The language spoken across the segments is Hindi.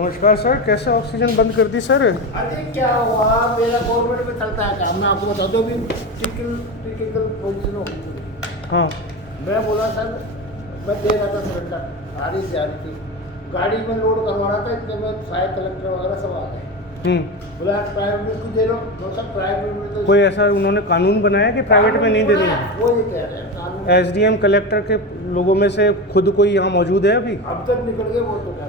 नमस्कार सर, कैसे ऑक्सीजन बंद कर दी सर? अरे क्या हुआ, मेरा गवर्नमेंट में चलता है काम। मैं आपको बता दूं, अभी टिपिकल पोजिशन होगी। हाँ। मैं बोला सर, मैं दे रहा था सिलेंडर, आ रही जा रही थी, गाड़ी में लोड करवा रहा था, इतने में सारे कलेक्टर वगैरह सब आ गए। बोला प्राइवेट में कुछ दे दो, प्राइवेट में तो कोई ऐसा उन्होंने कानून बनाया कि प्राइवेट में नहीं देनी है? वो ये कह रहे हैं कानून। एसडीएम कलेक्टर के लोगों में से खुद कोई यहाँ मौजूद है अभी? अब तक निकल गए वो तो क्या,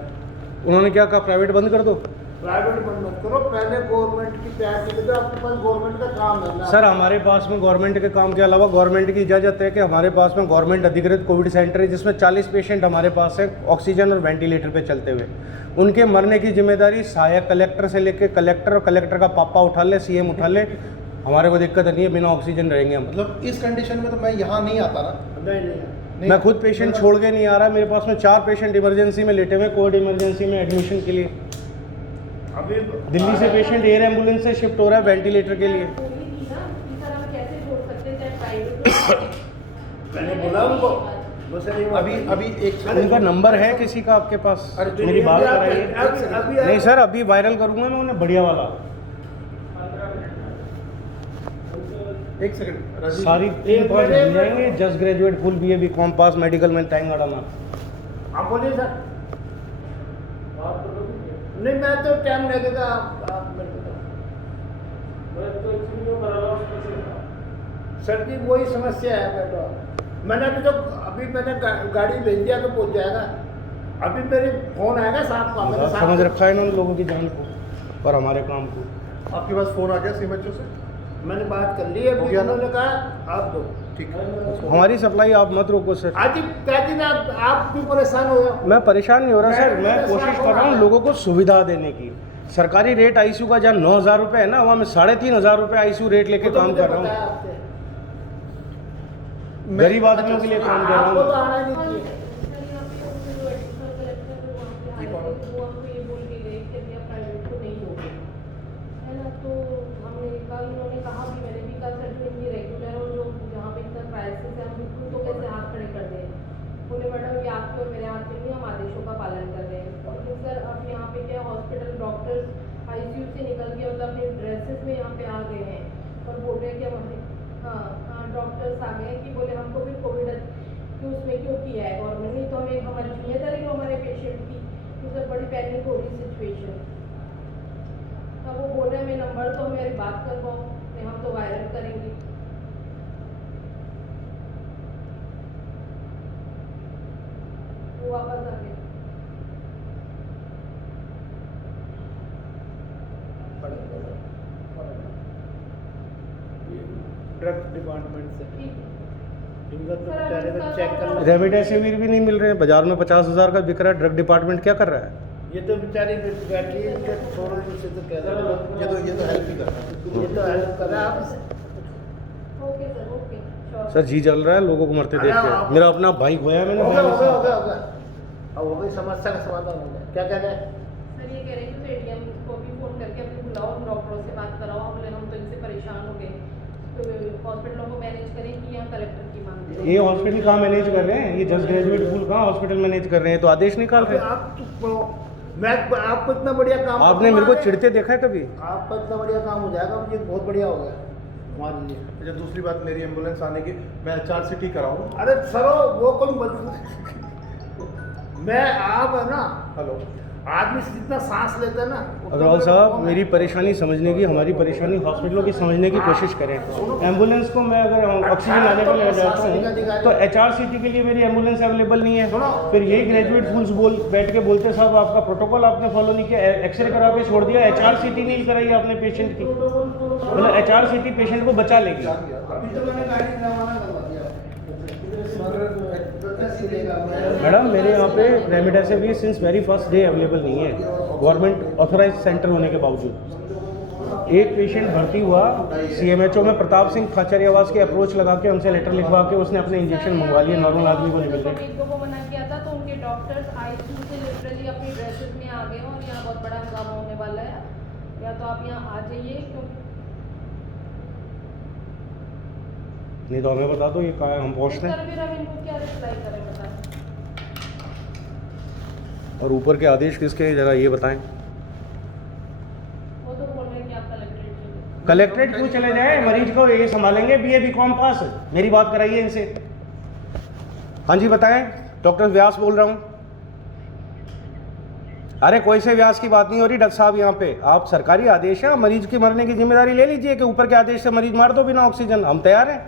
उन्होंने क्या कहा, प्राइवेट बंद कर दो? प्राइवेट बंद मत करो, पहले गवर्नमेंट की प्यार के दो, आपके पास गवर्नमेंट का काम है ना। सर, हमारे पास में गवर्नमेंट के काम के अलावा गवर्नमेंट की इजाज़त है कि हमारे पास में गवर्नमेंट अधिकृत कोविड सेंटर है जिसमें 40 पेशेंट हमारे पास है ऑक्सीजन और वेंटिलेटर पे चलते हुए। उनके मरने की जिम्मेदारी सहायक कलेक्टर से लेकर कलेक्टर और कलेक्टर का पापा उठा ले, सीएम उठा ले। हमारे को दिक्कत नहीं है, बिना ऑक्सीजन रहेंगे हम। मतलब इस कंडीशन में तो मैं यहाँ नहीं आता ना। नहीं मैं खुद पेशेंट छोड़ के नहीं आ रहा। मेरे पास में 4 पेशेंट इमरजेंसी में लेटे हुए, कोविड इमरजेंसी में एडमिशन के लिए। अभी दिल्ली से पेशेंट एयर एम्बुलेंस से शिफ्ट हो रहा है वेंटिलेटर के लिए। मैंने बोला उनको, अभी एक उनका नंबर है किसी का आपके पास? अरे मेरी बात कराइए। अभी नहीं सर, अभी वायरल करूंगा मैं उन्हें, बढ़िया वाला। एक सेकंड राजीव, सारी 3 पास मिल जाएंगे। Just graduate full BA BCom pass medical में टाइम में। आप बोलिए सर। नहीं, मैं तो टाइम नहीं देता, आप मेरे को सर जी वही समस्या है। मैं तो मैंने अभी मैंने गाड़ी भेज दिया तो पहुंच जाएगा। अभी मेरे फोन आएगा साहब का, मेरे समझ रखा है इन्होंने लोगों की जान को और हमारे काम को। आपके पास फोन आ गया सीएमएचओ से? मैंने बात कर ली है, हो गया ना? उन्होंने कहा आप दो। ठीक है, हमारी सप्लाई आप मत रोको सर। आज ही क्या दिन आप क्यों परेशान हो जाओ? मैं परेशान नहीं हो रहा सर, मैं कोशिश कर रहा हूँ लोगों को सुविधा देने की। सरकारी रेट आईसीयू का जहाँ 9,000 रुपये है ना, वहाँ मैं 3,500 रुपये आईसीयू रेट लेके काम कर रहा हूँ। गरीब आदमियों के लिए काम कर आपको तो रहा हूँ। आना ही नहीं चाहिए। मैडम ये आपके और मेरे हाथ में नहीं, हम आदेशों का पालन कर रहे हैं। लेकिन सर अब यहाँ पे क्या हॉस्पिटल डॉक्टर्स आईसीयू से निकल के मतलब अपने ड्रेसेस में यहाँ पे आ गए हैं और बोल रहे हैं कि हमें डॉक्टर्स आ गए कि बोले हमको भी कोविड कि उसमें क्यों किया है गवर्नमेंट ने, तो हमें हमारी जिम्मेदारी हो हमारे पेशेंट की। तो सर बड़ी पैनिक हो रही सिचुएशन। अब वो बोल रहे हैं मैं नंबर तो मेरी बात कर पाऊँ, हम तो वायरल करेंगे। वो वापस आ गए। ड्रग डिपार्टमेंट से ठीक है। इनका तो बेचारे का चेक कर। रेमडेसिविर भी नहीं मिल रहे हैं बाजार में, 50,000 का बिक रहा है। ड्रग डिपार्टमेंट क्या कर रहा है? ये तो बेचारी बैठी है, इनके थोड़े दिन से तो कह रहा है ये तो हेल्प ही कर रहा है। ये तो हेल्प कर रहा है आप। Okay sir, okay sure. Sir ji जल रहा है लोगों को मरते देख के। मेरा अपना भाई खोया मैंने। हो गया। अब हो गई, समस्या का समाधान हो गया। क्या कह रहे हैं? सर ये कह रहे हैं कि एडीएम को भी फोन करके अपने बुलाओ, डॉक्टरों से बात कराओ। बोले हम तो इनसे परेशान हो गए, तो हॉस्पिटलों को मैनेज करें कि यहाँ कलेक्टर की मांग है। ये हॉस्पिटल कहाँ मैनेज कर रहे हैं? ये जस्ट ग्रेजुएट फुल कहाँ हॉस्पिटल मैनेज कर रहे हैं? तो आदेश निकाल रहे हैं। आप मैं आपको इतना बढ़िया काम आपने मेरे को चिढ़ते देखा है कभी? आपका इतना बढ़िया काम हो जाएगा, मुझे बहुत बढ़िया हो गया मान लीजिए। अच्छा, दूसरी बात, मेरी एम्बुलेंस आने की मैं HRCT कराऊँ? अरे सरो वो कोई मैं आप है ना, हेलो, आदमी जितना सांस लेता है ना। अग्रवाल साहब, मेरी परेशानी समझने की, हमारी परेशानी हॉस्पिटलों की समझने की कोशिश करें। एम्बुलेंस को मैं अगर ऑक्सीजन आने को ले जाता हूँ तो HRCT के लिए मेरी एम्बुलेंस अवेलेबल नहीं है। फिर यही ग्रेजुएट फूल्स बैठ के बोलते साहब आपका प्रोटोकॉल आपने फॉलो नहीं किया, एक्सरे करा के छोड़ दिया, HRCT नहीं कराई आपने पेशेंट की। मतलब HRCT पेशेंट को बचा लेगी। अभी तो मैंने गाड़ी रवाना करवा दिया। मैडम मेरे यहाँ पे remdesivir since very first day available नहीं है, गवर्नमेंट ऑथोराइज सेंटर होने के बावजूद। एक पेशेंट भर्ती हुआ CMHO में, प्रताप सिंह खाचरियावास के अप्रोच लगा के उनसे लेटर लिखवा के उसने अपने इंजेक्शन मंगवा लिए, नॉर्मल आदमी को नहीं मिल रहे। को मना किया था तो उनके डॉक्टर्स आईसीयू से लिटरली अपनी ड्रेसेस में आ गए और यहाँ बहुत बड़ा हंगामा होने वाला है। या तो आप यहाँ आ जाइए, क्योंकि नहीं तो हमें बता दो ये कहाँ है, हम पहुँचते हैं। सर फिर हम इनको क्या रिप्लाई करें बता। और ऊपर के आदेश किसके हैं ज़रा ये बताएं। वो तो बोल रहे हैं कि आप कलेक्ट्रेट चले। कलेक्ट्रेट क्यों चले जाए, मरीज को ये संभालेंगे, BA BCom पास। मेरी बात कराइए इनसे। हाँ जी बताएं, डॉक्टर व्यास बोल रहा हूँ। अरे कोई से व्यास की बात नहीं हो रही डॉक्टर साहब, यहाँ पे आप सरकारी आदेश है, मरीज की मरने की जिम्मेदारी ले लीजिए कि ऊपर के आदेश से मरीज मार दो बिना ऑक्सीजन, हम तैयार हैं।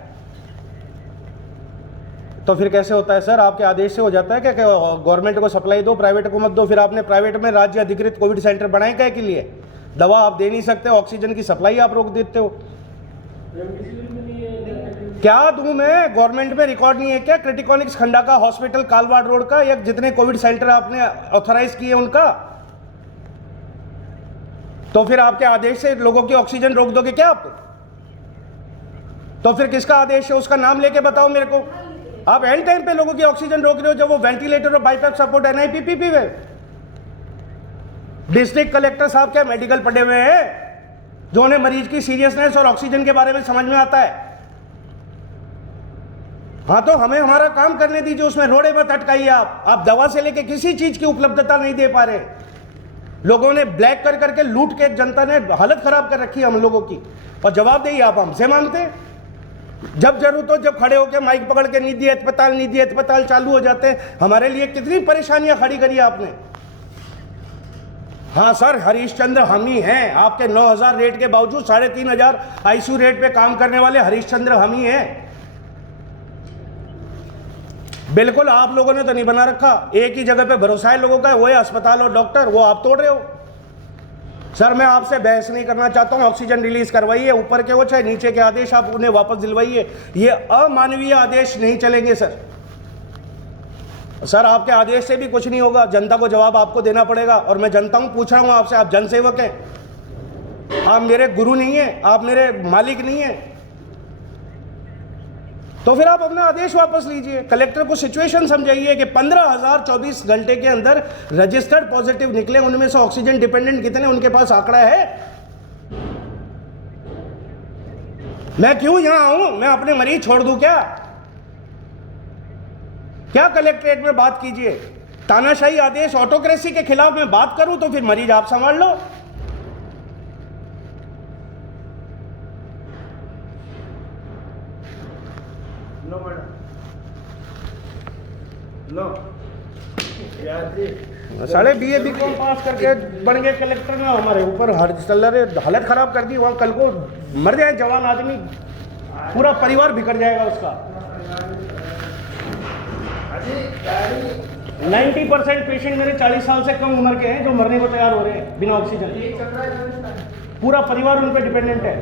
तो फिर कैसे होता है सर, आपके आदेश से हो जाता है क्या? गवर्नमेंट को सप्लाई दो, प्राइवेट को मत दो। फिर आपने प्राइवेट में राज्य अधिकृत कोविड सेंटर बनाए क्या के लिए? दवा आप दे नहीं सकते, ऑक्सीजन की सप्लाई आप रोक देते हो। क्या दूं मैं? गवर्नमेंट में रिकॉर्ड नहीं है क्या? क्रिटिकॉनिक्स खंडा का हॉस्पिटल कालवाड़ रोड का, या जितने कोविड सेंटर आपने ऑथराइज किए उनका, तो फिर आपके आदेश से लोगों की ऑक्सीजन रोक दोगे क्या आप? तो फिर किसका आदेश है, उसका नाम लेके बताओ मेरे को। आप एंड टाइम पे लोगों की ऑक्सीजन रोक रहे हो जब वो वेंटिलेटर और बाईपैप सपोर्ट NIPPP में। डिस्ट्रिक्ट कलेक्टर साहब क्या मेडिकल पढ़े हुए हैं जो उन्हें मरीज की सीरियसनेस और ऑक्सीजन के बारे में समझ में आता है? हाँ तो हमें हमारा काम करने दीजिए, उसमें रोड़े मत अटकाइए आप दवा से लेके किसी चीज की उपलब्धता नहीं दे पा रहे। लोगों ने ब्लैक कर करके लूट के जनता ने हालत खराब कर रखी है हम लोगों की, और जवाब देइए आप हमसे मांगते। जब जरूरत हो जब खड़े होकर माइक पकड़ के निधि अस्पताल चालू हो जाते हैं। हमारे लिए कितनी परेशानियां खड़ी करी आपने। हाँ सर, हरीशचंद्र हम ही हैं, आपके 9,000 रेट के बावजूद 3,500 ICU रेट पे काम करने वाले हरीशचंद्र हम ही हैं। बिल्कुल आप लोगों ने तो नहीं बना रखा, एक ही जगह पे भरोसा है लोगों का, वो है अस्पताल और डॉक्टर, वो आप तोड़ रहे हो। सर मैं आपसे बहस नहीं करना चाहता हूं, ऑक्सीजन रिलीज करवाइए, ऊपर के हो चाहे नीचे के आदेश आप उन्हें वापस दिलवाइए। ये अमानवीय आदेश नहीं चलेंगे सर। सर आपके आदेश से भी कुछ नहीं होगा, जनता को जवाब आपको देना पड़ेगा। और मैं जनता हूं, पूछ रहा हूं आपसे, आप जनसेवक हैं, आप मेरे गुरु नहीं है, आप मेरे मालिक नहीं है, तो फिर आप अपना आदेश वापस लीजिए। कलेक्टर को सिचुएशन समझाइए कि 15,000 24 घंटे के अंदर रजिस्टर्ड पॉजिटिव निकले, उनमें से ऑक्सीजन डिपेंडेंट कितने उनके पास आंकड़ा है। मैं क्यों यहां आऊं, मैं अपने मरीज छोड़ दूं क्या? क्या कलेक्ट्रेट में बात कीजिए, तानाशाही आदेश ऑटोक्रेसी के खिलाफ मैं बात करूं तो फिर मरीज आप संभाल लो। लो मैडम, लो साढ़े BA BCom पास करके बन गए कलेक्टर में, हमारे ऊपर हालत खराब कर दी। वहाँ कल को मर जाए जवान आदमी, पूरा परिवार बिखर जाएगा उसका। 90% पेशेंट मेरे 40 साल से कम उम्र के हैं जो मरने को तैयार हो रहे हैं बिना ऑक्सीजन। पूरा परिवार उन पर डिपेंडेंट है।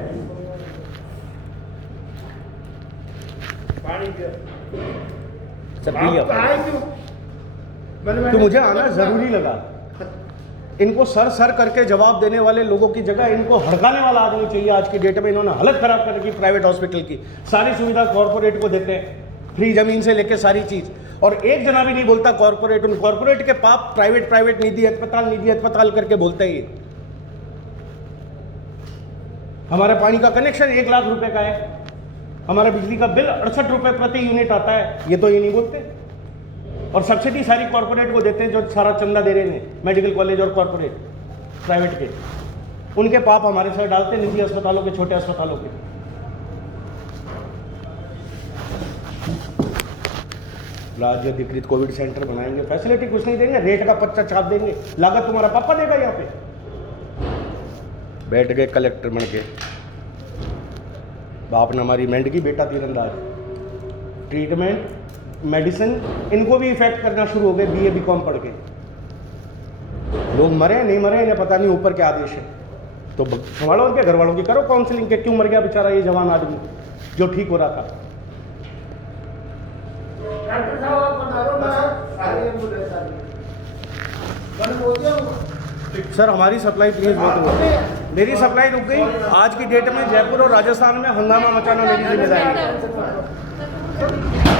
तो मुझे आना जरूरी लगा। इनको सर करके जवाब देने वाले लोगों की जगह इनको हड़काने वाला आदमी चाहिए। आज की डेट में इन्होंने हालत खराब कर रखी प्राइवेट हॉस्पिटल की। सारी सुविधा कॉर्पोरेट को देते हैं, फ्री जमीन से लेके सारी चीज, और एक जना भी नहीं बोलता कॉर्पोरेट। उन कॉर्पोरेट के पाप प्राइवेट निधि अस्पताल करके बोलते ही। हमारा पानी का कनेक्शन 1 लाख रुपए का है, हमारा बिजली का बिल 68 रुपए प्रति यूनिट आता है, ये तो ये नहीं बोलते। और सब्सिडी सारी कॉर्पोरेट को देते हैं जो सारा चंदा दे रहे हैं मेडिकल कॉलेज और कॉर्पोरेट प्राइवेट के। उनके पाप हमारे सर डालते निजी अस्पतालों के, छोटे अस्पतालों के। राज्य अधिकृत कोविड सेंटर बनाएंगे, फैसिलिटी कुछ नहीं देंगे, रेट का पर्चा छाप देंगे, लागत तुम्हारा पापा देगा। यहाँ पे बैठ गए कलेक्टर बन के, बाप ने हमारी मेंढकी, बेटा तीरंदाज। ट्रीटमेंट मेडिसिन इनको भी इफेक्ट करना शुरू हो गए BA BCom पढ़ के। लोग मरे नहीं मरे इन्हें पता नहीं, ऊपर के आदेश है। तो संभालो उनके घर वालों की, करो काउंसलिंग के क्यों मर गया बेचारा ये जवान आदमी जो ठीक हो रहा था। डॉक्टर साहब पधारो ना, सारी एम्बुलेंस आ गई। बंद हो गया सर हमारी सप्लाई प्लीज मत हो, मेरी सप्लाई रुक गई। आज की डेट में जयपुर और राजस्थान में हंगामा मचाना मेरी जिम्मेदारी है।